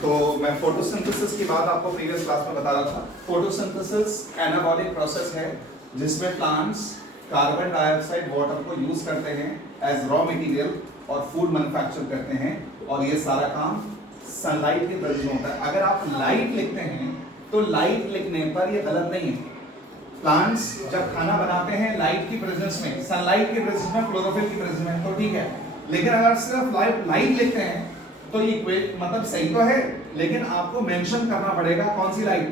तो मैं फोटोसिंथेसिस की बात आपको प्रीवियस क्लास में बता रहा था। फोटोसिंथेसिस एनाबॉलिक प्रोसेस है जिसमें प्लांट्स कार्बन डाइऑक्साइड वाटर को यूज करते हैं एज रॉ मटेरियल और फूड मैन्युफैक्चर करते हैं, और ये सारा काम सनलाइट के प्रेजेंस में होता है। अगर आप लाइट लिखते हैं तो लाइट लिखने पर ये गलत नहीं है। प्लांट्स जब खाना बनाते हैं लाइट की प्रेजेंस में, सनलाइट की प्रेजेंस में, क्लोरोफिल की प्रेजेंस में, तो ठीक है। लेकिन अगर सिर्फ लाइट लिखते हैं तो ये मतलब सही तो है, लेकिन आपको मेंशन करना पड़ेगा कौन सी लाइट।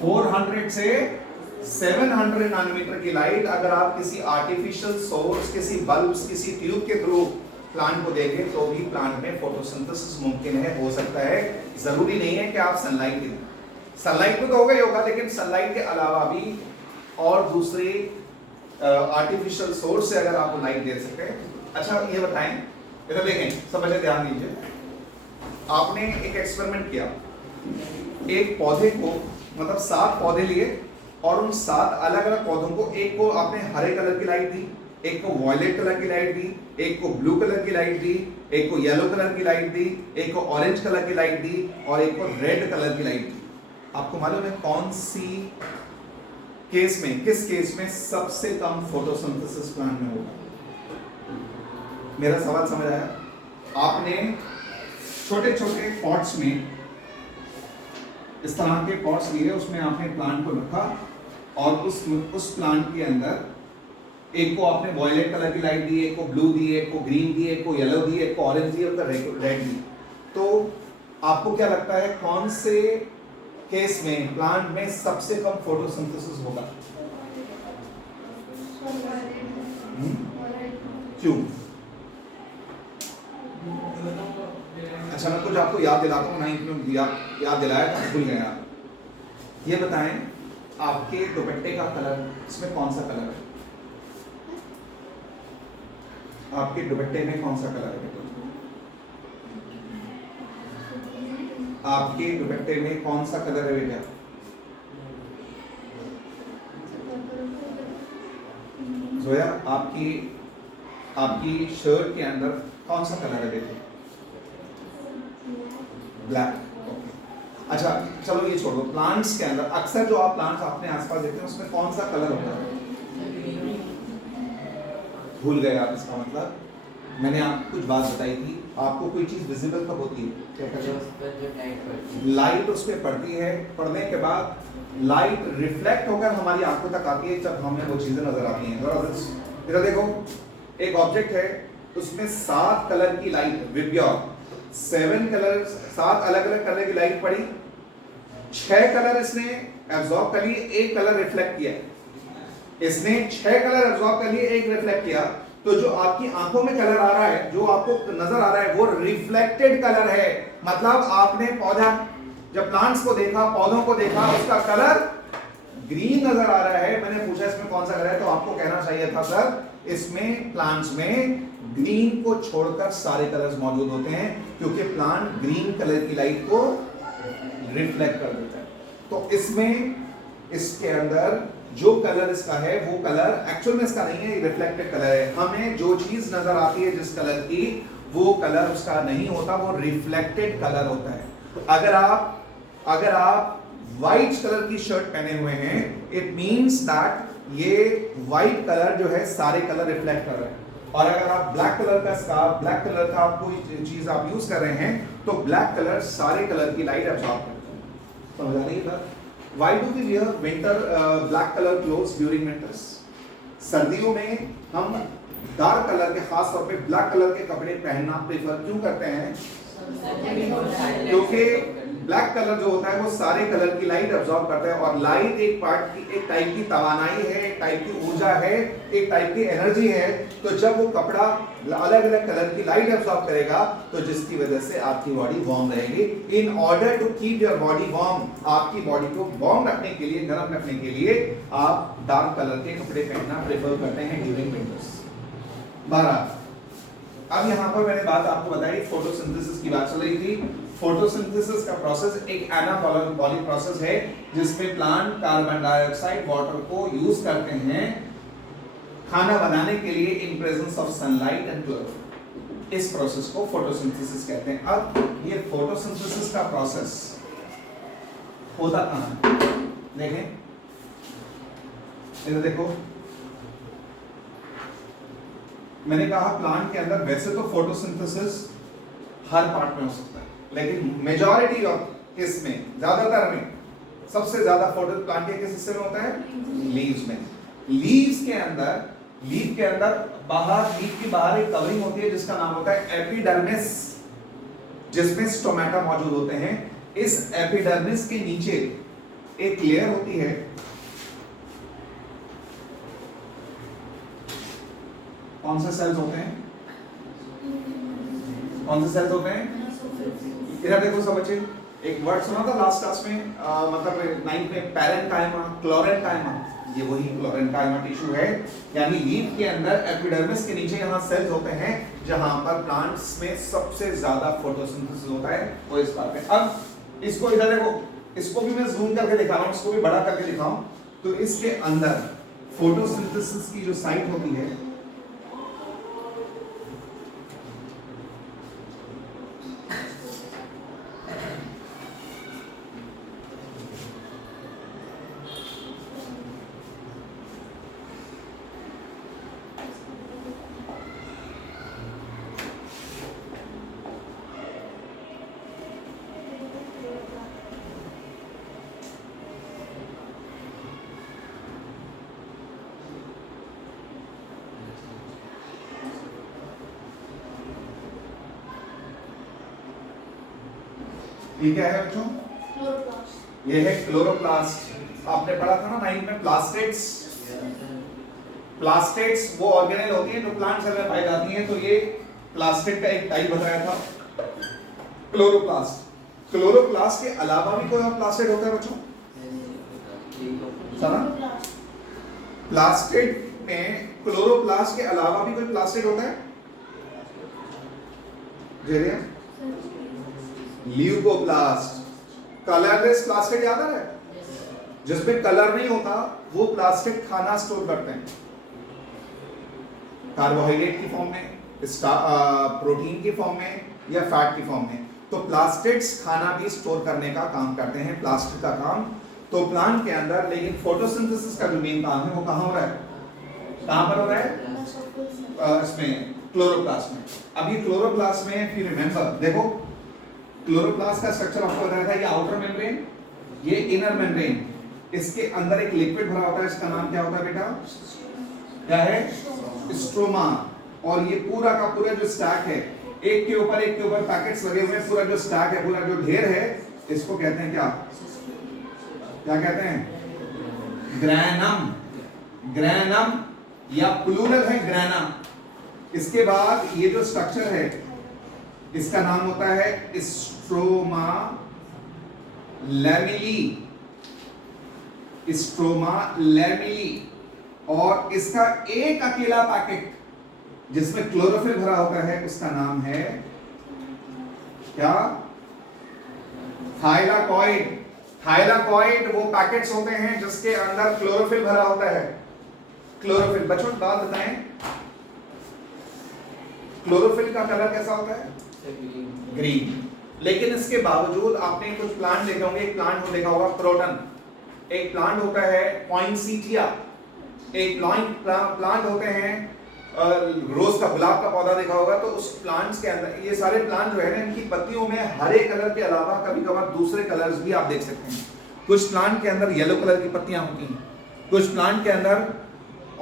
400 से 700 नैनोमीटर की लाइट अगर आप किसी आर्टिफिशियल सोर्स, किसी बल्ब्स, किसी ट्यूब के थ्रू प्लांट को देखें तो भी प्लांट में फोटोसिंथेसिस मुमकिन है, हो सकता है। जरूरी नहीं है कि आप सनलाइट दें, सनलाइट में तो होगा ही होगा, लेकिन सनलाइट के अलावा भी और दूसरे आर्टिफिशियल सोर्स से अगर आप लाइट दे सकते हैं। अच्छा ये बताएं, इधर देखें, सब बच्चे ध्यान दीजिए। आपने एक एक्सपेरिमेंट किया, एक पौधे को मतलब 7 पौधे लिए और उन 7 अलग अलग पौधों को, एक को आपने हरे कलर की लाइट दी, एक को वॉयलेट कलर की लाइट दी, एक को ब्लू कलर की लाइट दी, एक को येलो कलर की लाइट दी, एक को ऑरेंज कलर की लाइट दी और एक को रेड कलर की लाइट दी। आपको मालूम है कौन सी केस में, किस केस में सबसे कम फोटोसिंथेसिस प्लांट में होगा? मेरा सवाल समझ आया? आपने छोटे छोटे पॉट्स में, इस तरह के पॉट्स लिए, उसमें आपने प्लांट को रखा और उस प्लांट के अंदर एक को आपने वॉयलेट कलर की लाइट दी, एक को ब्लू दी, एक को ग्रीन दी, एक को येलो दी, एक को ऑरेंज दी, एक रेड दी। तो आपको क्या लगता है कौन से केस में प्लांट में सबसे कम फोटोसिंथेसिस होगा? क्यों? अच्छा मैं कुछ आपको याद दिलाता हूँ, नहीं याद दिलाया तो भूल गया। ये बताएं, आपके दुपट्टे का कलर, इसमें कौन सा कलर है? आपके दुपट्टे में कौन सा कलर है? आपके दुपट्टे में कौन सा कलर है बेटा? जोया, आपकी शर्ट के अंदर कौन सा कलर है बेटा? ब्लैक। अच्छा चलो ये छोड़ो, प्लांट्स के अंदर अक्सर जो आप प्लांट्स अपने आसपास देखते हैं उसमें कौन सा कलर होता है? भूल गए आप? इसका मतलब मैंने आपको कुछ बात बताई थी, आपको कोई चीज विजिबल कब होती है? क्या कहते? लाइट उस पर पड़ती है, पड़ने के बाद लाइट रिफ्लेक्ट होकर हमारी आंखों तक आती है, जब हमें वो चीजें नजर आती हैं। इधर देखो, एक ऑब्जेक्ट है, उसमें 7 कलर की लाइट विबग्योर, 7 अलग अलग कलर की लाइट पड़ी, 6 कलर इसने एब्जॉर्ब कर लिए, 1 कलर रिफ्लेक्ट किया। इसने 6 कलर एब्जॉर्ब कर लिए, 1 रिफ्लेक्ट किया, तो जो आपकी आंखों में कलर आ रहा है, जो आपको नजर आ रहा है, वो रिफ्लेक्टेड कलर है। मतलब आपने पौधा, जब प्लांट्स को देखा, पौधों को देखा, उसका कलर ग्रीन नजर आ रहा है। मैंने पूछा इसमें कौन सा कलर है, तो आपको कहना चाहिए था सर इसमें प्लांट्स में ग्रीन को छोड़कर सारे कलर्स मौजूद होते हैं, क्योंकि प्लांट ग्रीन कलर की लाइट को रिफ्लेक्ट कर देता है। तो इसमें, इसके अंदर जो कलर इसका है वो कलर एक्चुअल में इसका नहीं है, रिफ्लेक्टेड कलर है। हमें जो चीज नजर आती है जिस कलर की, वो कलर उसका नहीं होता, वो रिफ्लेक्टेड कलर होता है। अगर आप व्हाइट कलर की शर्ट पहने हुए हैं, इट मींस दैट ये व्हाइट कलर जो है सारे कलर रिफ्लेक्ट कर रहे हैं। और अगर आप ब्लैक कलर का स्कार्फ, ब्लैक कलर का कोई चीज आप यूज कर रहे हैं, तो ब्लैक कलर सारे कलर की लाइट एब्जॉर्ब करता है। समझ आ रही है बात? Why do we wear winter black color clothes during winters? सर्दियों में हम डार्क कलर के, खास तौर पे ब्लैक कलर के कपड़े पहनना प्रेफर क्यों करते हैं? क्योंकि ब्लैक कलर जो होता है वो सारे कलर की लाइट एब्जॉर्ब करता है, और लाइट एक टाइप की तवानाई है, एक टाइप की ऊर्जा है, एक टाइप की एनर्जी है। तो जब वो कपड़ा अलग अलग कलर की लाइट एब्जॉर्ब करेगा, तो जिसकी वजह से आपकी बॉडी वार्म रहेगी। In order to keep your body warm, आपकी बॉडी को वार्म रखने के लिए, गर्म रखने के लिए आप डार्क कलर के कपड़े पहनना प्रेफर करते हैं ड्यूरिंग विंटर्स। 12 अब यहाँ पर मैंने बात आपको बताई, फोटोसिंथेसिस की बात चल रही थी। फोटोसिंथेसिस का प्रोसेस एक एनाबॉलिक प्रोसेस है जिसमें प्लांट कार्बन डाइऑक्साइड वाटर को यूज करते हैं खाना बनाने के लिए in presence of sunlight and chlorophyll. इस प्रोसेस को फोटोसिंथेसिस कहते हैं। अब ये फोटोसिंथेसिस का प्रोसेस होता कहाँ है? देखें इधर देखो, मैंने कहा प्लांट के अंदर वैसे तो फोटोसिंथेसिस हर पार्ट में हो सकता है, लेकिन मेजॉरिटी ऑफ इसमें, ज्यादातर में, सबसे ज्यादा फोटो प्लांट के किस हिस्से में होता है? लीव्स में। लीव्स के अंदर बाहर, लीफ की बाहर एक कवरिंग होती है जिसका नाम होता है एपिडर्मिस, जिसमें स्टोमेटा मौजूद होते हैं। इस एपिडर्मिस के नीचे एक लेयर होती है, कौन से सेल्स होते हैं? कौन से सेल्स होते हैं? इधर देखो सब बच्चे, एक वर्ड सुना था लास्ट क्लास में, मतलब 9th में, पैरेन्काइमा, क्लोरेन्काइमा। ये वही क्लोरेन्काइमा टिश्यू है, यानी लीफ के अंदर एपिडर्मिस के नीचे यहाँ सेल्स होते हैं जहां पर प्लांट्स में सबसे ज्यादा फोटोसिंथेसिस होता है, वो इस पार्ट में। अब इसको इधर देखो, इसको भी मैं जूम करके दिखा रहा हूँ, इसको भी बड़ा करके दिखाऊं तो इसके अंदर फोटोसिंथेसिस की जो साइट होती है, ये क्या है बच्चों? क्लोरोप्लास्ट। ये है क्लोरोप्लास्ट। आपने पढ़ा था ना 9th में प्लास्टेड्स। प्लास्टेड्स वो ऑर्गेनेल होती है जो प्लांट सेल में पाई जाती हैं, तो ये प्लास्टेड का एक टाइप बताया था क्लोरोप्लास्ट। क्लोरोप्लास्ट के अलावा भी कोई और प्लास्टेड होता है बच्चों? सुना? प्लास्टेड में क्लोरोप्लास्ट के अलावा भी कोई प्लास्टेड होता है? जेरिया? ल्यूकोप्लास्ट। कलरलेस प्लास्टिक याद है, जिसमें कलर नहीं होता, वो प्लास्टिक खाना स्टोर करते हैं कार्बोहाइड्रेट की फॉर्म में, प्रोटीन की फॉर्म में या फैट की फॉर्म में। तो प्लास्टिक्स खाना भी स्टोर करने का काम करते हैं, प्लास्टिक का काम तो प्लांट के अंदर। लेकिन फोटोसिंथेसिस का जो मेन काम है वो कहाँ हो रहा है? कहाँ पर हो रहा है? इसमें क्लोरोप्लास्ट में। अब ये क्लोरोप्लास्ट में, if you remember, देखो क्लोरोप्लास्ट का स्ट्रक्चर आपको बताया था, ये आउटर मेम्ब्रेन, ये इनर मेम्ब्रेन, इसके अंदर एक लिक्विड भरा होता है, इसका नाम क्या होता है बेटा? क्या है? स्ट्रोमा। और ये पूरा का पूरा जो स्टैक है, एक के ऊपर पैकेट्स लगे हुए हैं, पूरा जो स्टैक है, पूरा जो ढेर है, इसको कहते हैं क्या? क्या कहते हैं? ग्रैनम। ग्रैनम या प्लूरल है ग्रैना। इसके बाद ये जो स्ट्रक्चर है, इसका नाम होता है स्ट्रोमा लैमेली। Stroma lamellae. और इसका एक अकेला पैकेट जिसमें क्लोरोफिल भरा होता है, उसका नाम है क्या? थाइलाकॉइड। थाइलाकॉइड वो पैकेट्स होते हैं जिसके अंदर क्लोरोफिल भरा होता है। क्लोरोफिल, बच्चों बात बताएं, क्लोरोफिल का कलर कैसा होता है? ग्रीन। लेकिन इसके बावजूद आपने कुछ प्लांट देखे होंगे, एक प्लांट को देखा होगा क्रोटन, एक प्लांट होता है पॉइंसेटिया, एक प्लांट होते हैं रोज का, गुलाब का पौधा देखा होगा। तो उस प्लांट्स के अंदर ये सारे प्लांट जो है ना, इनकी पत्तियों में हरे कलर के अलावा कभी कभार दूसरे कलर्स भी आप देख सकते हैं। कुछ प्लांट के अंदर येलो कलर की पत्तियां होती हैं, कुछ प्लांट के अंदर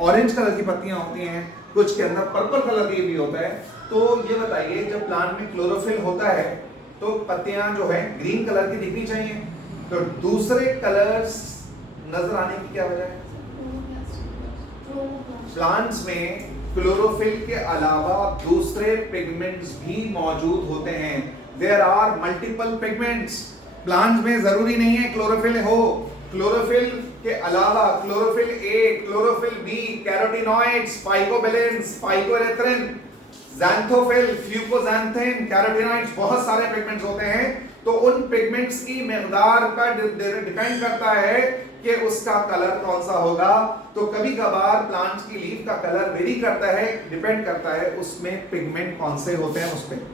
ऑरेंज कलर की पत्तियां होती हैं, कुछ के अंदर पर्पल कलर की भी होता है। तो ये बताइए, जब प्लांट में क्लोरोफिल होता है तो पत्तियां जो है ग्रीन कलर की दिखनी चाहिए, तो दूसरे कलर्स नजर आने की क्या वजह है? प्लांट्स में क्लोरोफिल के अलावा दूसरे पिगमेंट्स भी मौजूद होते हैं। There are multiple pigments. Plants में जरूरी नहीं है क्लोरोफिल हो, क्लोरोफिल के अलावा chlorophyll A, chlorophyll B, carotenoids, phycobilins, phycoerythrin, xanthophyll, fucoxanthin, carotenoids, बहुत सारे पिगमेंट्स होते हैं। तो उन पिगमेंट्स की मिकदार पर डिपेंड करता है कि उसका कलर कौन सा होगा। तो कभी कभार प्लांट की लीफ का कलर वेरी करता है, डिपेंड करता है उसमें पिगमेंट कौन से होते हैं उस पर।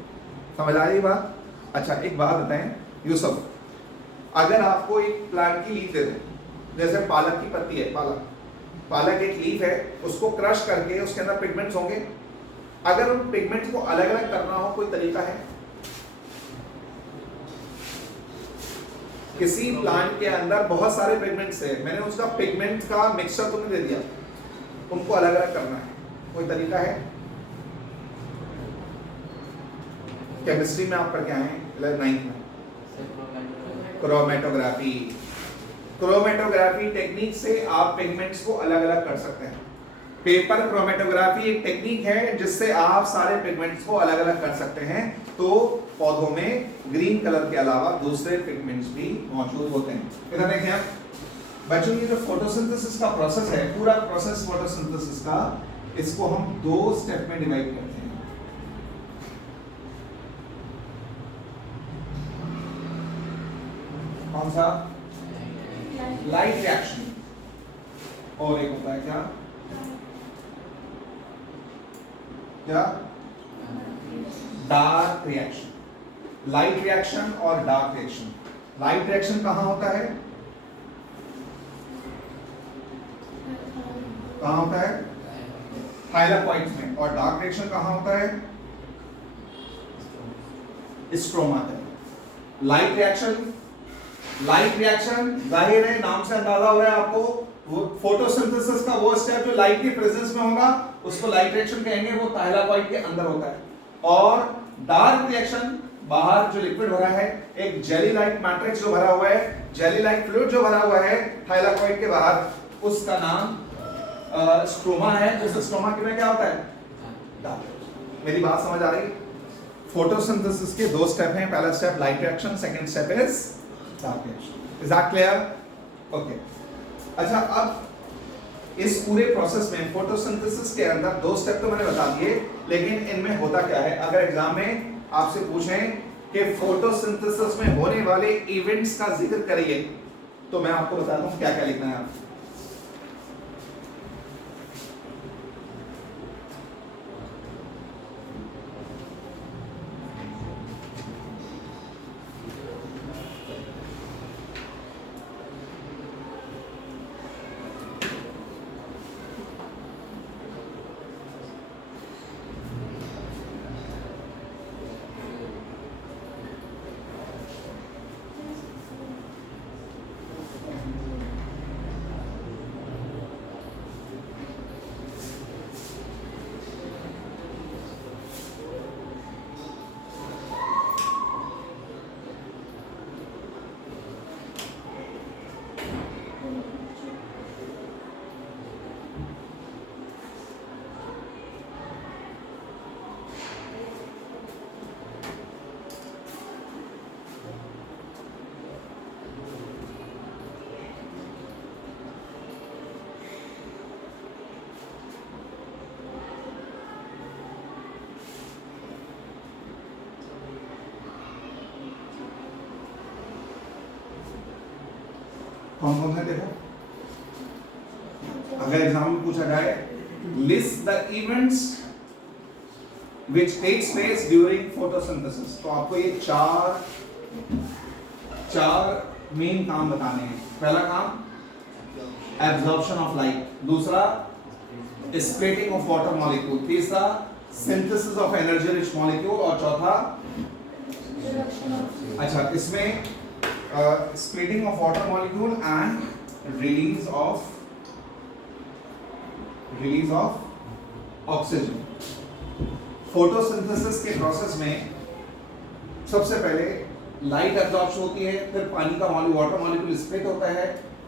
समझ आ रही बात? अच्छा एक बात बताएं यूसुफ, अगर आपको एक प्लांट की लीफ दे दें, जैसे पालक की पत्ती है, पालक एक लीफ है, उसको क्रश करके उसके अंदर पिगमेंट्स होंगे, अगर उन पिगमेंट्स को अलग अलग करना हो कोई तरीका है? किसी प्लांट के अंदर बहुत सारे पिगमेंट्स है, मैंने उसका पिगमेंट का मिक्सचर तुम्हें दे दिया, उनको अलग अलग करना है, कोई तरीका है? केमिस्ट्री में आप पढ़ के आए हैं 9th में, क्रोमेटोग्राफी। क्रोमेटोग्राफी टेक्निक से आप पिगमेंट्स को अलग अलग कर सकते हैं। पेपर क्रोमेटोग्राफी एक टेक्निक है जिससे आप सारे पिगमेंट्स को अलग अलग कर सकते हैं। तो पौधों में ग्रीन कलर के अलावा दूसरे पिगमेंट्स भी मौजूद होते हैं। इधर देखें आप बच्चों, ये जो फोटोसिंथेसिस का प्रोसेस है, पूरा प्रोसेस फोटोसिंथेसिस का, इसको हम 2 स्टेप में डिवाइड करते हैं। कौन सा? लाइट रिएक्शन, और एक होता है क्या क्या डार्क रिएक्शन। लाइट रिएक्शन और डार्क रिएक्शन। लाइट रिएक्शन कहां होता है? कहां होता है? थाइलाकोइड्स में। और डार्क रिएक्शन कहां होता है? स्ट्रोमा में। लाइट रिएक्शन जाहिर है, नाम से अंदाजा हो रहा है आपको, वो फोटोसिंथेसिस का वो स्टेप जो लाइट की प्रेजेंस में होगा उसको लाइट रिएक्शन कहेंगे, वो थाइलाकोइड के अंदर होता है। और डार्क रिएक्शन, बाहर जो लिक्विड भरा है, एक जेली लाइट मैट्रिक्स जो भरा हुआ है, जेली लाइट फ्लूइड जो भरा हुआ है थाइलाकोइड के बाहर, उसका नाम स्ट्रोमा है। उस स्ट्रोमा के में क्या होता है? डार्क। मेरी बात समझ आ रही? फोटोसिंथेसिस के 2 स्टेप हैं, पहला step light reaction, second step is dark reaction. Is that clear? Okay. अच्छा, अब इस पूरे प्रोसेस में फोटोसिंथेसिस के अंदर 2 स्टेप तो मैंने बता दिए, लेकिन इनमें होता क्या है? अगर एग्जाम में आपसे पूछें कि फोटोसिंथेसिस में होने वाले इवेंट्स का जिक्र करिए, तो मैं आपको बताता हूं क्या क्या लिखना है आपको। कौन कौन है देखो, अगर एग्जाम में पूछा जाए list the events which takes place during photosynthesis, तो आपको ये चार मेन काम बताने हैं। पहला काम एब्जॉर्प्शन ऑफ लाइट, दूसरा स्प्लिटिंग ऑफ वाटर मॉलिक्यूल, तीसरा synthesis of energy rich molecule, और चौथा अच्छा इसमें splitting of water molecule and release of oxygen। Photosynthesis के प्रोसेस में सबसे पहले लाइट एब्जॉर्प्शन होती है, फिर पानी का वाटर मॉलिक्यूल स्प्लिट होता है,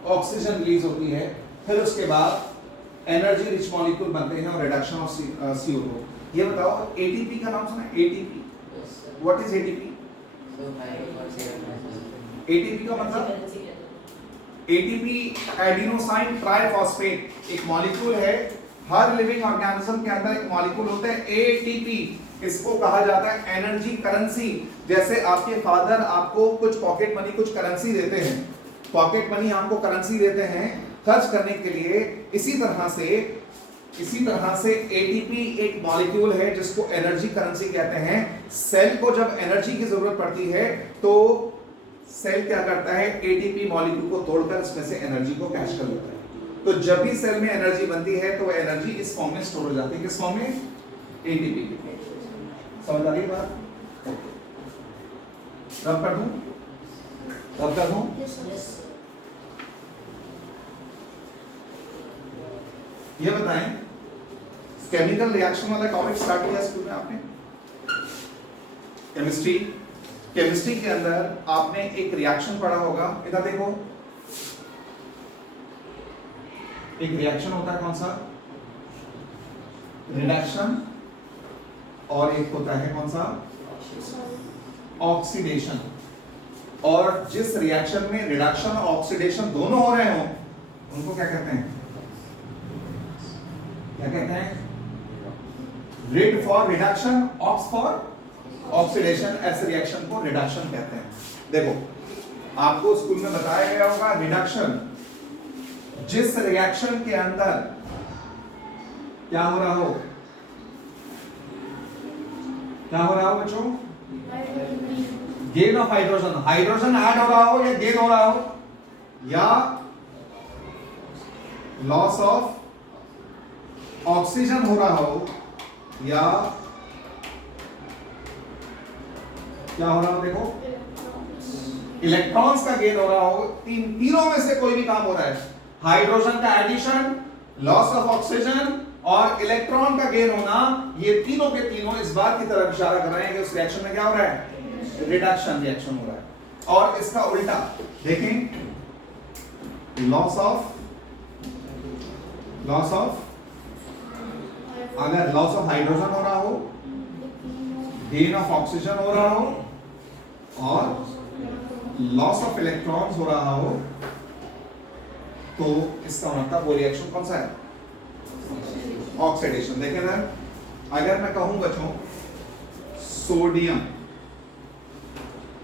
ऑक्सीजन रिलीज होती है, फिर उसके बाद एनर्जी रिच मॉलिक्यूल बनते हैं और रिडक्शन ऑफ CO2। ये बताओ एटीपी का नाम सुना है? ATP, what is ATP? ATP का मतलब एटीपी एडिनोसाइन ट्राइफॉस्फेट एक मॉलिक्यूल है। हर लिविंग ऑर्गेनिज्म के अंदर एक मॉलिक्यूल होता है एटीपी। इसको कहा जाता है एनर्जी करेंसी। जैसे आपके फादर आपको कुछ पॉकेट मनी, कुछ करेंसी देते हैं, पॉकेट मनी आपको करेंसी देते हैं खर्च करने के लिए। इसी तरह से एटीपी एक मॉलिक्यूल है जिसको एनर्जी करेंसी कहते हैं। सेल को जब एनर्जी की जरूरत पड़ती है तो सेल क्या करता है, एटीपी मॉलिक्यूल को तोड़कर इसमें से एनर्जी को कैच कर लेता है। तो जब भी सेल में एनर्जी बनती है तो एनर्जी इस फॉर्म में स्टोर हो जाती है। किस फॉर्म में? एटीपी। समझ आ रही बात? रब कर दूं? ये बताएं, केमिकल रिएक्शन वाला टॉपिक स्टार्ट किया स्कूल में आपने? केमिस्ट्री के अंदर आपने एक रिएक्शन पढ़ा होगा। इधर देखो, एक रिएक्शन होता है कौन सा? रिडक्शन। और एक होता है कौन सा? ऑक्सीडेशन। और जिस रिएक्शन में रिडक्शन और ऑक्सीडेशन दोनों हो रहे हो उनको क्या कहते हैं? Red for reduction, ox for oxidation. ऐसे रिएक्शन को रिडक्शन कहते हैं। देखो, आपको स्कूल में बताया गया होगा रिडक्शन, जिस रिएक्शन के अंदर क्या हो रहा हो बच्चों? गेन ऑफ हाइड्रोजन ऐड हो रहा हो या गेन हो रहा हो, या लॉस ऑफ ऑक्सीजन हो रहा हो, या क्या हो रहा हो? देखो, इलेक्ट्रॉन्स का गेन हो रहा हो। तीनों में से कोई भी काम हो रहा है। हाइड्रोजन का एडिशन, लॉस ऑफ ऑक्सीजन और इलेक्ट्रॉन का गेन होना, ये तीनों के तीनों इस बात की तरफ इशारा कर रहे हैं कि उस रिएक्शन में क्या हो रहा है? रिडक्शन रिएक्शन हो रहा है। और इसका उल्टा देखें, लॉस ऑफ अगर लॉस ऑफ हाइड्रोजन हो रहा हो, गेन ऑफ ऑक्सीजन हो रहा हो और लॉस ऑफ इलेक्ट्रॉन्स हो रहा हो, तो इसका मतलब वो रिएक्शन कौन सा है? ऑक्सीडेशन। देखें ना, अगर मैं कहूं बच्चों सोडियम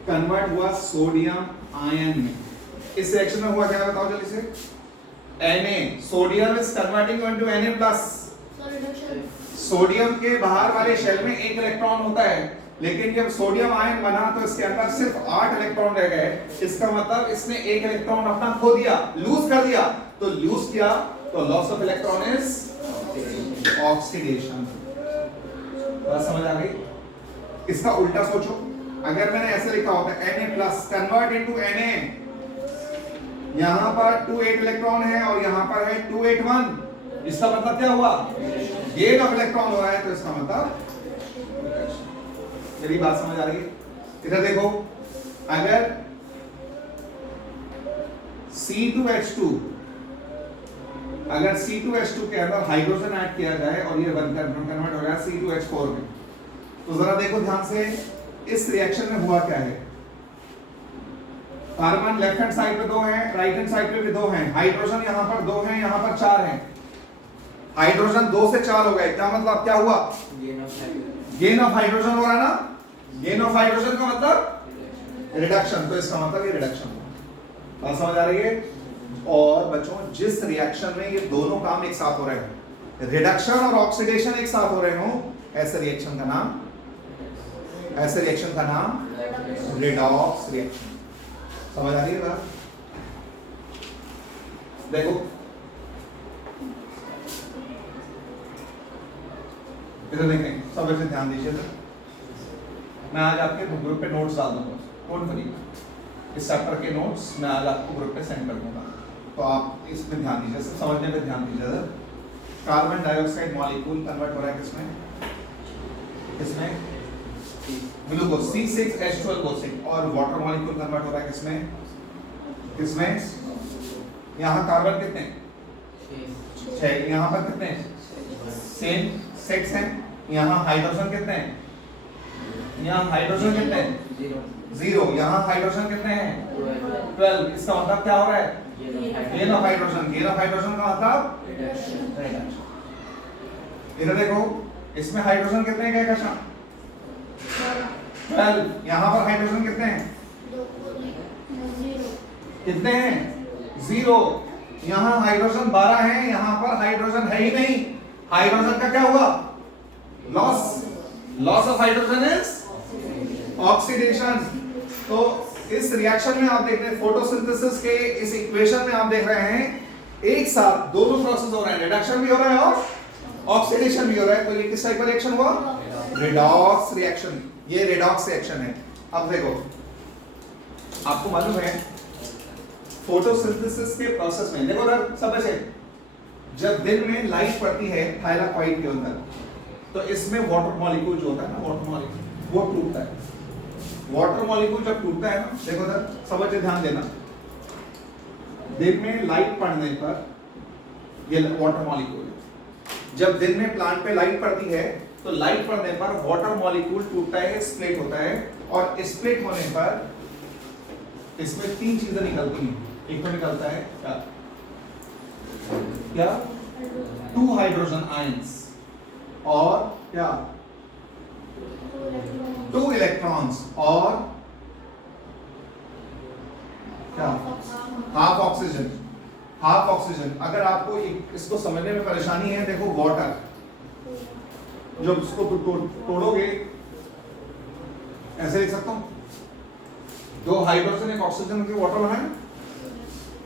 कन्वर्ट हुआ सोडियम आयन में, इस रिएक्शन में हुआ क्या? बताओ जल्दी से। Na, sodium is converting into Na+। Sodium के बाहर वाले शेल में एक इलेक्ट्रॉन होता है, लेकिन जब सोडियम आयन बना तो इसके अंदर सिर्फ 8 इलेक्ट्रॉन रह गए। इसका मतलब इसने एक इलेक्ट्रॉन अपना खो दिया, लूज कर दिया। तो लूज किया तो loss of electron is oxidation. बात समझ आ गई? इसका उल्टा सोचो, अगर मैंने ऐसे लिखा होता Na+ कन्वर्ट इनटू Na, यहां पर 2 इलेक्ट्रॉन है और यहां पर है 2 1, इसका मतलब क्या हुआ? गेन ऑफ इलेक्ट्रॉन हो रहा है, तो इसका मतलब मेरी बात समझ आ रही है? इधर देखो, अगर C2H2 के अंदर हाइड्रोजन ऐड किया जाए और ये बनकर कन्वर्ट हो गया C2H4 में, तो जरा देखो ध्यान से, इस रिएक्शन में हुआ क्या है? कार्बन लेफ्ट हैंड साइड पे 2 हैं, राइट हैंड साइड पे भी 2 हैं। हाइड्रोजन यहां पर 2 हैं, यहां पर 4 हैं। हाइड्रोजन 2 से 4 हो गए, क्या मतलब क्या हुआ? गेन ऑफ हाइड्रोजन हो रहा है ना? गेन ऑफ हाइड्रोजन का मतलब रिडक्शन, तो इसका मतलब ये रिडक्शन हुआ। बात समझ आ रही है? और बच्चों, जिस रिएक्शन में ये दोनों काम एक साथ हो रहे हैं, रिडक्शन और ऑक्सीडेशन एक साथ हो रहे हो, ऐसे रिएक्शन का नाम रिडॉक्स रिएक्शन। समझ आ रही है बात? देखो, इधर देखें, सब ऐसे ध्यान दीजिए। मैं आज आपके ग्रुप पे नोट्स डाल दूंगा, डोंट वरी। इस चैप्टर के नोट्स मैं आज आपको ग्रुप पे सेंड कर दूंगा, तो आप इसमें ध्यान दीजिए, सब समझने पे ध्यान दीजिए। कार्बन डाइऑक्साइड मॉलिक्यूल कन्वर्ट हो रहा है किसमें? Glucose C6H12O6। और वाटर मॉलिक्यूल कन्वर्ट हो रहा है किसमें? यहाँ कार्बन कितने? 6। यहाँ पर कितने? सेम 6 हैं। यहाँ हाइड्रोजन कितने हैं? यहाँ हाइड्रोजन कितने हैं? 0। यहाँ हाइड्रोजन कितने हैं? 12। इसका मतलब क्या हो रहा है? Gain of hydrogen. Gain of hydrogen का मतलब रिडक्शन। इधर देखो, इसमें हाइड्रोजन कितने हैं? क्या 12। यहाँ पर हाइड्रोजन कितने हैं? कितने हैं? 0। यहां हाइड्रोजन 12 है, यहां पर हाइड्रोजन है ही नहीं। हाइड्रोजन का क्या होगा? Loss. Loss of hydrogen is oxidation. तो इस रिएक्शन में आप देख रहे हैं, फोटोसिंथेसिस के इस इक्वेशन में आप देख रहे हैं एक साथ दोनों प्रोसेस हो रहे हैं, रिडक्शन भी हो रहा है और ऑक्सीडेशन भी हो रहा है। तो ये किस टाइप का रिएक्शन हुआ? Redox reaction. ये रेडॉक्स रिएक्शन है। अब देखो, आपको मालूम है फोटोसिंथेसिस के प्रोसेस में, देखो ना सब ऐसे, जब दिन में लाइट पड़ती है थाइलाकॉइड के अंदर, तो इसमें वाटर मॉलिक्यूल जो होता है ना, वाटर मॉलिक्यूल वो टूटता है। वाटर मॉलिक्यूल जब टूटता है ना, देखो सर समझ ध्यान देना, दिन में लाइट पड़ने पर ये वाटर मॉलिक्यूल, जब दिन में प्लांट पे लाइट पड़ती है तो लाइट पड़ने पर वाटर मॉलिक्यूल टूटता है, स्प्लिट होता है, और स्प्लिट होने पर इसमें 3 चीजें निकलती हैं। एक तो निकलता है क्या 2 हाइड्रोजन आयंस, और क्या 2 इलेक्ट्रॉन्स, और क्या हाफ ऑक्सीजन। Half oxygen. अगर आपको इसको समझने में परेशानी है, देखो वाटर, जब इसको तोड़ोगे ऐसे लिख सकता हूं, 2 हाइड्रोजन एक ऑक्सीजन के वाटर बना है।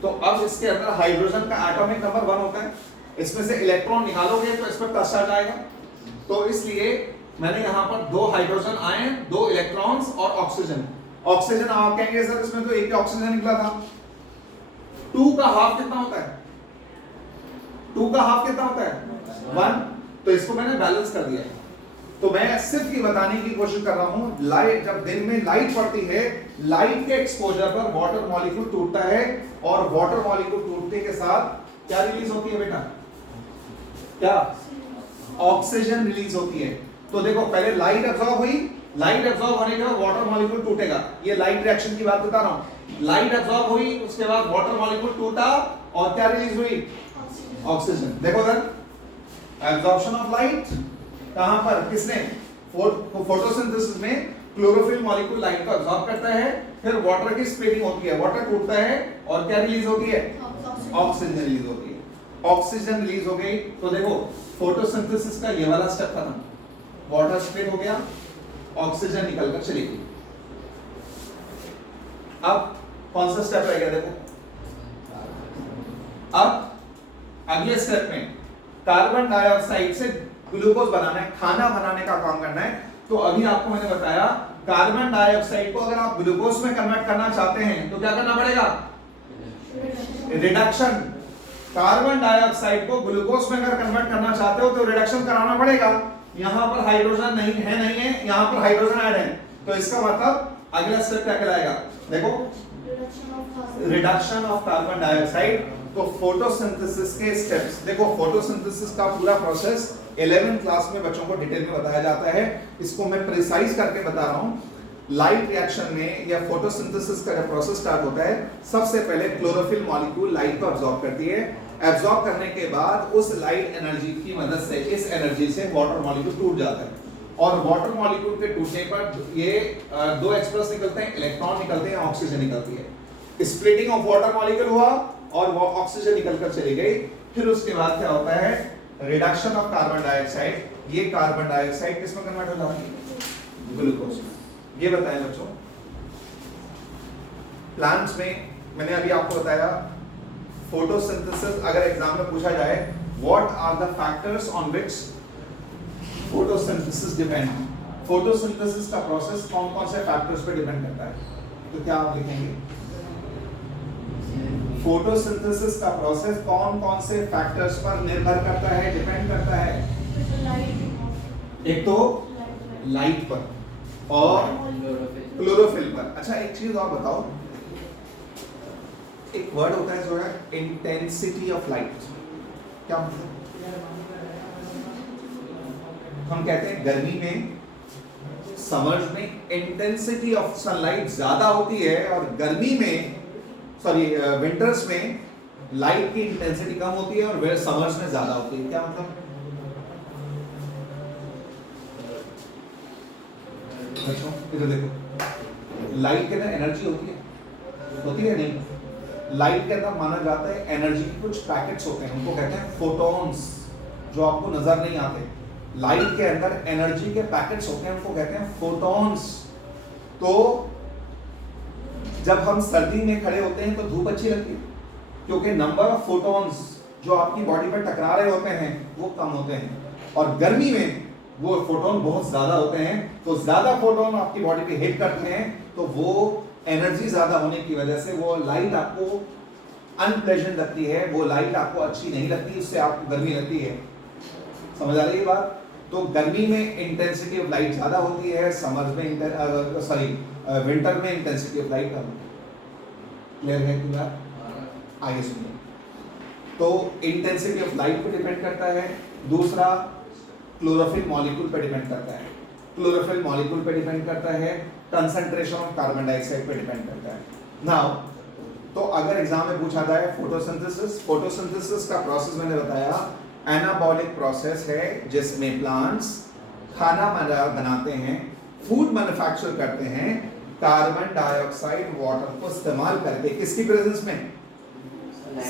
तो अब इसके अंदर हाइड्रोजन का एटॉमिक नंबर 1 होता है, इसमें से इलेक्ट्रॉन निकालोगे तो इस पर प्लस चार्ज आएगा। तो इसलिए मैंने यहां पर 2 हाइड्रोजन आयन, 2 इलेक्ट्रॉन्स और ऑक्सीजन। ऑक्सीजन आप कहेंगे सर इसमें तो एक ही ऑक्सीजन निकला था। 2 का हाफ कितना होता है? 2 का हाफ कितना होता है? 1। तो इसको मैंने बैलेंस कर दिया। तो मैं सिर्फ ये बताने की कोशिश कर रहा हूं, लाइट जब दिन में लाइट पड़ती है, लाइट के एक्सपोजर पर वाटर मॉलिक्यूल टूटता है, और वाटर मॉलिक्यूल टूटने के साथ क्या रिलीज होती है बेटा? क्या? ऑक्सीजन रिलीज होती है। तो देखो पहले लाइट एब्जॉर्ब हुई, लाइट एब्जॉर्ब होने के बाद वाटर मॉलिक्यूल टूटेगा। ये लाइट रिएक्शन की बात बता रहा हूं। लाइट एब्जॉर्ब हुई, उसके बाद वाटर मॉलिक्यूल टूटा, और क्या रिलीज हुई? ऑक्सीजन। देखो सर, एब्जॉर्प्शन ऑफ लाइट कहां पर? किसने? फोटोसिंथेसिस में क्लोरोफिल मॉलिक्यूल लाइट को एब्जॉर्ब करता है, फिर वाटर की स्प्लिटिंग होती है, वाटर टूटता है, और क्या रिलीज होती है? ऑक्सीजन रिलीज होती है। ऑक्सीजन रिलीज हो गई तो देखो फोटोसिंथेसिस का ये वाला स्टेप खत्म, वाटर स्प्लिट हो गया, ऑक्सीजन निकलकर चली गई। अब कौन सा स्टेप रह गया? देखो अब अगले स्टेप में कार्बन डाइऑक्साइड से ग्लूकोज बनाना है, खाना बनाने का काम करना है। तो अभी आपको मैंने बताया कार्बन डाइऑक्साइड को अगर आप ग्लूकोज में कन्वर्ट करना चाहते हैं तो क्या करना पड़ेगा? रिडक्शन। कार्बन डाइऑक्साइड को ग्लूकोज में अगर कन्वर्ट करना चाहते हो तो रिडक्शन कराना पड़ेगा। यहां पर हाइड्रोजन नहीं है, यहां पर हाइड्रोजन ऐड है, तो इसका मतलब अगला स्टेप क्या कहलाएगा? देखो, रिडक्शन ऑफ कार्बन डाइऑक्साइड। तो फोटोसिंथेसिस के स्टेप्स देखो, फोटोसिंथेसिस का पूरा प्रोसेस 11th क्लास में बच्चों को डिटेल में बताया जाता है। इसको मैं प्रिसाइज करके बता रहा हूं। लाइट रिएक्शन में या फोटोसिंथेसिस का प्रोसेस स्टार्ट होता है, सबसे पहले क्लोरोफिल मॉलिक्यूल लाइट को अब्सॉर्ब करती है। एब्सॉर्ब करने के बाद उस लाइट एनर्जी की मदद से, इस एनर्जी से वाटर मॉलिक्यूल टूट जाता है, और वाटर मॉलिक्यूल के टूटने पर ये 2 एक्सप्रेस निकलते हैं, इलेक्ट्रॉन निकलते हैं, ऑक्सीजन निकलती है। स्प्लिटिंग ऑफ वाटर मॉलिक्यूल हुआ और वो ऑक्सीजन निकलकर चली गई। फिर उसके बाद क्या होता है? Reduction of carbon dioxide. ये कार्बन डाइऑक्साइड किसमें कन्वर्ट हो जाती है? ग्लूकोज। ये बताएं बच्चों, प्लांट्स में मैंने अभी आपको बताया फोटोसिंथेसिस, अगर एग्जाम में पूछा जाए what are the factors on which photosynthesis depend, photosynthesis का प्रोसेस कौन कौन से फैक्टर्स पे डिपेंड करता है, तो क्या आप लिखेंगे? फोटोसिंथेसिस का प्रोसेस कौन कौन से फैक्टर्स पर निर्भर करता है, डिपेंड करता है? एक तो लाइट पर और क्लोरोफिल पर। अच्छा एक चीज और बताओ, एक वर्ड होता है जो है इंटेंसिटी ऑफ लाइट। क्या मतलब? हम कहते हैं गर्मी में, समर्स में इंटेंसिटी ऑफ सनलाइट ज्यादा होती है, और गर्मी में विंटर्स में लाइट की इंटेंसिटी कम होती है और समर्स में ज्यादा होती है। क्या मतलब? इधर देखो, लाइट के अंदर एनर्जी होती है नहीं? लाइट के अंदर माना जाता है एनर्जी के कुछ पैकेट्स होते हैं, उनको कहते हैं फोटॉन्स, जो आपको नजर नहीं आते। लाइट के अंदर एनर्जी के पैकेट्स होते हैं, उनको कहते हैं फोटॉन्स। तो जब हम सर्दी में खड़े होते हैं तो धूप अच्छी लगती है, क्योंकि नंबर ऑफ फोटॉन्स जो आपकी बॉडी पर टकरा रहे होते हैं वो कम होते हैं, और गर्मी में वो फोटोन बहुत ज्यादा होते हैं। तो ज्यादा फोटोन आपकी बॉडी पे हिट करते हैं, तो वो एनर्जी ज्यादा होने की वजह से वो लाइट आपको अनप्लेजेंट लगती है, वो लाइट आपको अच्छी नहीं लगती, उससे आपको गर्मी लगती है। समझ आ रही है बात? तो गर्मी में इंटेंसिटी ऑफ लाइट ज्यादा होती है, समर में विंटर में इंटेंसिटी ऑफ लाइट कम होती है। क्लियर है कि बात? आगे सुनिए। तो इंटेंसिटी ऑफ लाइट पे डिपेंड करता है। दूसरा क्लोरोफिल मॉलिक्यूल पे डिपेंड करता है। क्लोरोफिल मॉलिक्यूल पे डिपेंड करता है। कंसंट्रेशन ऑफ कार्बन डाइऑक्साइड पे डिपेंड करता है। नाउ तो अगर एग्जाम में पूछा जाए फोटोसिंथेसिस का प्रोसेस मैंने बताया एनाबॉलिक प्रोसेस है, जिसमें प्लांट्स खाना बनाते हैं, फूड मैन्युफैक्चर करते हैं, कार्बन डाइऑक्साइड वाटर को इस्तेमाल करके, किसकी प्रेजेंस में?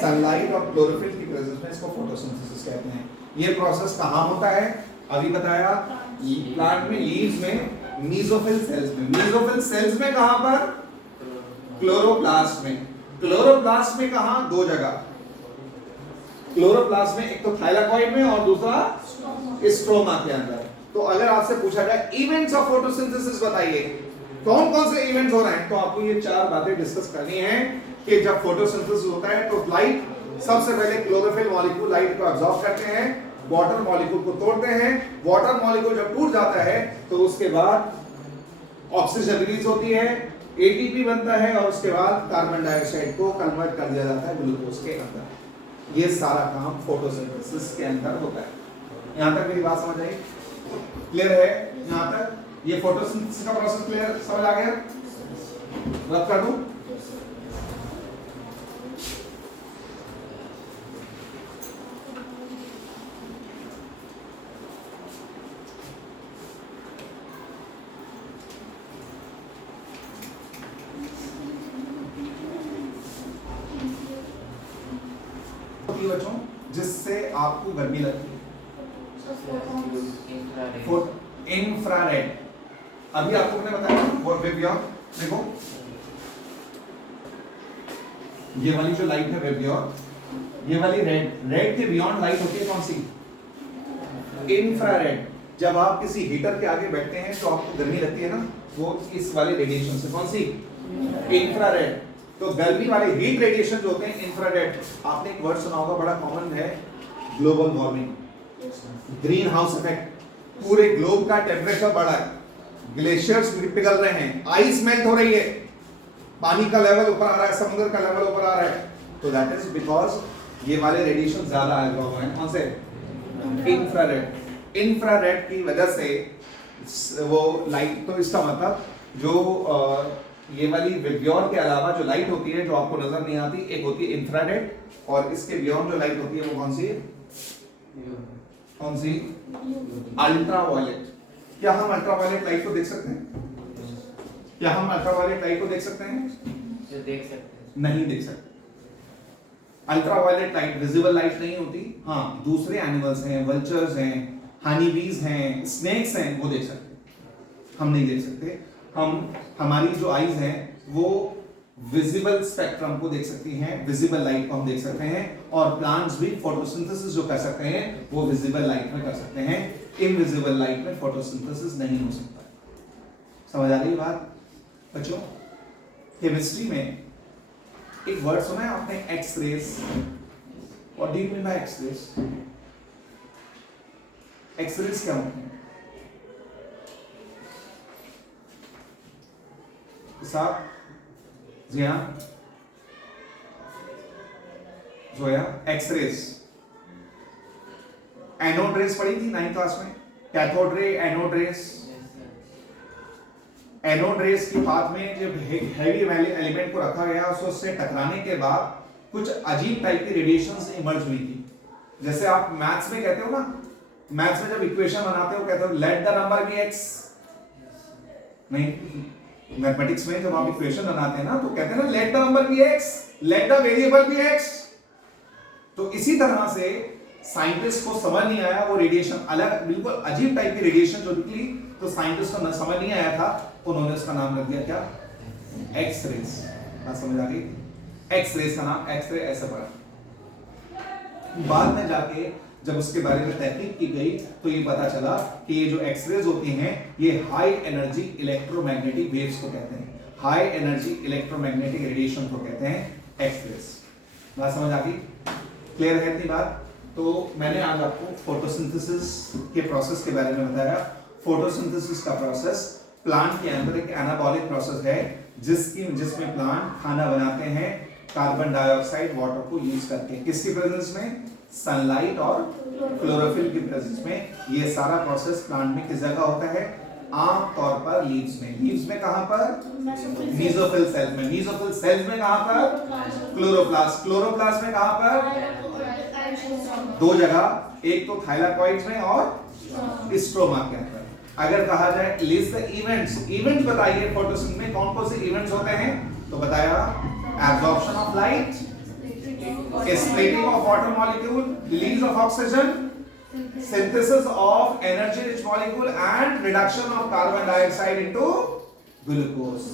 सनलाइट और क्लोरोफिल की प्रेजेंस में। इसको फोटोसिंथेसिस कहते हैं। ये प्रोसेस कहाँ होता है? अभी बताया, प्लांट में, लीव्स में, मीसोफिल सेल्स में। मीसोफिल सेल्स में कहाँ पर? क्लोरोप्लास्ट में। क्लोरोप्लास्ट में कहाँ? दो जगह। क्लोरोप्लास्ट में एक तो थाइलाकॉइड में और दूसरा स्ट्रोमा के अंदर। तो अगर आपसे पूछा जाए इवेंट्स ऑफ फोटोसिंथेसिस बताइए, कौन कौन से इवेंट्स हो रहे हैं, तो आपको ये चार बातें डिस्कस करनी है कि जब फोटोसिंथेसिस होता है तो लाइट, सबसे पहले क्लोरोफिल मॉलिक्यूल लाइट को अब्सॉर्ब करते हैं, वाटर मॉलिक्यूल को तोड़ते हैं, वाटर मॉलिक्यूल जब टूट जाता है तो उसके बाद ऑक्सीजन रिलीज होती है, एटीपी बनता है, और उसके बाद कार्बन डाइऑक्साइड को कन्वर्ट कर दिया जाता है ग्लूकोज के अंदर। ये सारा काम फोटोसिंथेसिस के अंदर होता है। यहां तक मेरी बात समझ आई? क्लियर है यहां तक? ये फोटोसिंथेसिस का प्रोसेस क्लियर समझ आ गया? रब कर दूं? बच्चों जिससे आपको गर्मी लगती है, इंफ्रारेड। अभी आपको मैंने बताया व्हाट वेव, देखो ये वाली जो लाइट है वेव, ये वाली रेड के बियॉन्ड लाइट होती है कौन सी? इंफ्रारेड। जब आप किसी हीटर के आगे बैठते हैं तो आपको गर्मी लगती है ना, वो इस वाले रेडिएशन से। कौन सी? इंफ्रारेड। तो गर्मी वाले हीट रेडिएशन जो होते हैं इंफ्रारेड। आपने एक वर्ड सुना होगा, बड़ा कॉमन है, global warming, green house effect. पूरे ग्लोब का टेम्परेचर बढ़ा है, ग्लेशियर्स पिघल रहे हैं, आइस मेल्ट हो रही है, पानी का लेवल ऊपर आ रहा है, समुद्र का लेवल ऊपर आ रहा है। तो दैट इज बिकॉज ये वाले रेडिएशन ज्यादा आए हुए हैं। कौन से? इंफ्रारेड। इंफ्रारेड की वजह से वो लाइट, तो इसका मतलब जो ये वाली विब्योर के अलावा जो लाइट होती है जो आपको नजर नहीं आती, एक होती है इंफ्रारेड, और इसके बियॉन्ड जो लाइट होती है वो कौन सी है? कौन सी? अल्ट्रावायलेट। क्या हम अल्ट्रावायलेट लाइट को देख सकते हैं? क्या हम अल्ट्रावायलेट लाइट को देख सकते हैं? देख सकते हैं। नहीं देख सकते। अल्ट्रावायलेट लाइट विजिबल लाइट नहीं होती। हाँ, दूसरे एनिमल्स हैं, वल्चर्स हैं, हनी बीज हैं, स्नेक्स हैं, वो देख सकते हैं, हम नहीं देख सकते। हमारी जो आईज हैं वो विजिबल स्पेक्ट्रम को देख सकती हैं, विजिबल लाइट को हम देख सकते हैं, और प्लांट्स भी फोटोसिंथेसिस जो कर सकते हैं वो विजिबल लाइट में कर सकते हैं। इनविजिबल लाइट में फोटोसिंथेसिस नहीं हो सकता। समझ आ रही बात बच्चों? केमिस्ट्री में एक वर्ड सुना है आपने, X-rays. What do you mean by X-rays? X-rays क्या होते हैं? साहब, जिया, जोया, एक्स-रेज। एनोड रेज पढ़ी थी 9th क्लास में, cathode ray, anode rays. Anode rays के पाथ में जब हैवी एलिमेंट को रखा गया, उससे टकराने के बाद कुछ अजीब टाइप की रेडिएशंस इमर्ज हुई थी। जैसे आप मैथ्स में कहते हो ना, मैथ्स में जब इक्वेशन बनाते हो कहते हो let the number be x, नहीं, मैथमेटिक्स में जब आप इक्वेशन बनाते हैं ना तो कहते हैं ना let the number be x, let the variable be x. तो इसी तरह से साइंटिस्ट को समझ नहीं आया वो रेडिएशन, अलग बिल्कुल अजीब टाइप की रेडिएशन जो निकली, तो साइंटिस्ट को न समझ नहीं आया था, उन्होंने उसका नाम रख दिया क्या, एक्स रेज। बात समझ आ गई? एक्स रेज का नाम एक्स रे ऐसे पड़ा। बाद में जाके जब उसके बारे में तहकीक की गई तो ये पता चला कि ये जो एक्सरेज होती हैं ये हाई एनर्जी इलेक्ट्रोमैग्नेटिक वेव्स को कहते हैं, हाई एनर्जी इलेक्ट्रोमैग्नेटिक रेडिएशन को कहते हैं एक्सरेज। बात समझ आ गई? क्लियर है इतनी बात? तो मैंने आज आपको फोटोसिंथेसिस के प्रोसेस के बारे में बताया। फोटोसिंथेसिस का प्रोसेस प्लांट के अंदर एक एनाबॉलिक प्रोसेस है जिसमें प्लांट खाना बनाते हैं कार्बन डाइऑक्साइड वाटर को यूज करके। किसकी प्रेजेंस में? सनलाइट और क्लोरोफिल की प्रेजेंस में। ये सारा प्रोसेस प्लांट में किस जगह होता है? आम तौर पर लीव्स में। लीव्स में कहां पर? मेसोफिल सेल में। मेसोफिल सेल्स में कहां पर? क्लोरोप्लास्ट। क्लोरोप्लास्ट में कहां पर? दो जगह, एक तो थाइलाकॉइड्स में और स्ट्रोमा के अंदर। अगर कहा जाए लिस्ट द इवेंट्स बताइए फोटोसिंथेसिस में कौन कौन से इवेंट्स होते हैं, तो बताया absorption of light, splitting of water molecule, release of oxygen, synthesis of energy rich molecule and reduction of carbon dioxide into glucose।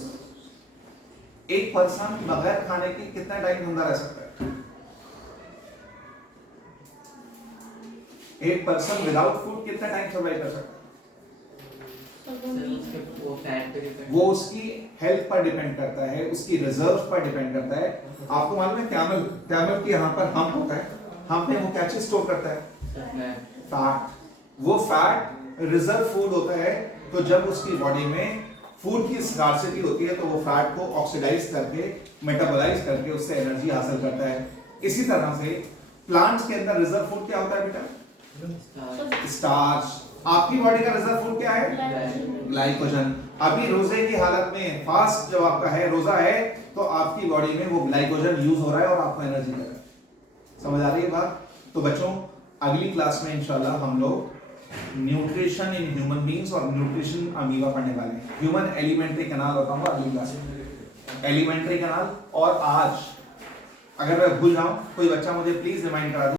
एक पर्सन बगैर खाने के कितना टाइम जिंदा रह सकता है? एक पर्सन विदाउट फूड कितना टाइम सर्वाइव कर सकता है? वो उसकी हेल्थ पर डिपेंड करता है, उसकी रिजर्व पर डिपेंड करता है। आपको मालूम है कैमल की यहाँ पर हम्प होता है, हम्प में वो क्या चीज स्टोर करता है? फैट। वो फैट रिजर्व फूड होता है। तो जब उसकी बॉडी में फूड की स्कार्सिटी होती है तो वो फैट को ऑक्सीडाइज करके मेटाबोलाइज करके उससे एनर्जी हासिल करता है। इसी तरह से प्लांट्स के अंदर रिजर्व फूड क्या होता है बेटा? स्टार्च। आपकी बॉडी का रिजर्व फूड क्या है? ग्लाइकोजन। अभी रोजे की हालत में फास्ट जब आपका है, रोजा है, तो आपकी बॉडी में वो ग्लाइकोजन यूज हो रहा है और आपको एनर्जी दे रहा है। समझ आ रही है बात? तो बच्चों अगली क्लास में इंशाल्लाह हम लोग न्यूट्रिशन इन ह्यूमन बीइंग्स और न्यूट्रिशन अमीबा पढ़ने वाले हैं। ह्यूमन एलिमेंट्री कैनाल बताऊंगा अगली क्लास में, एलिमेंट्री कैनाल। और आज अगर मैं भूल जाऊं कोई बच्चा मुझे प्लीज रिमाइंड करा दे।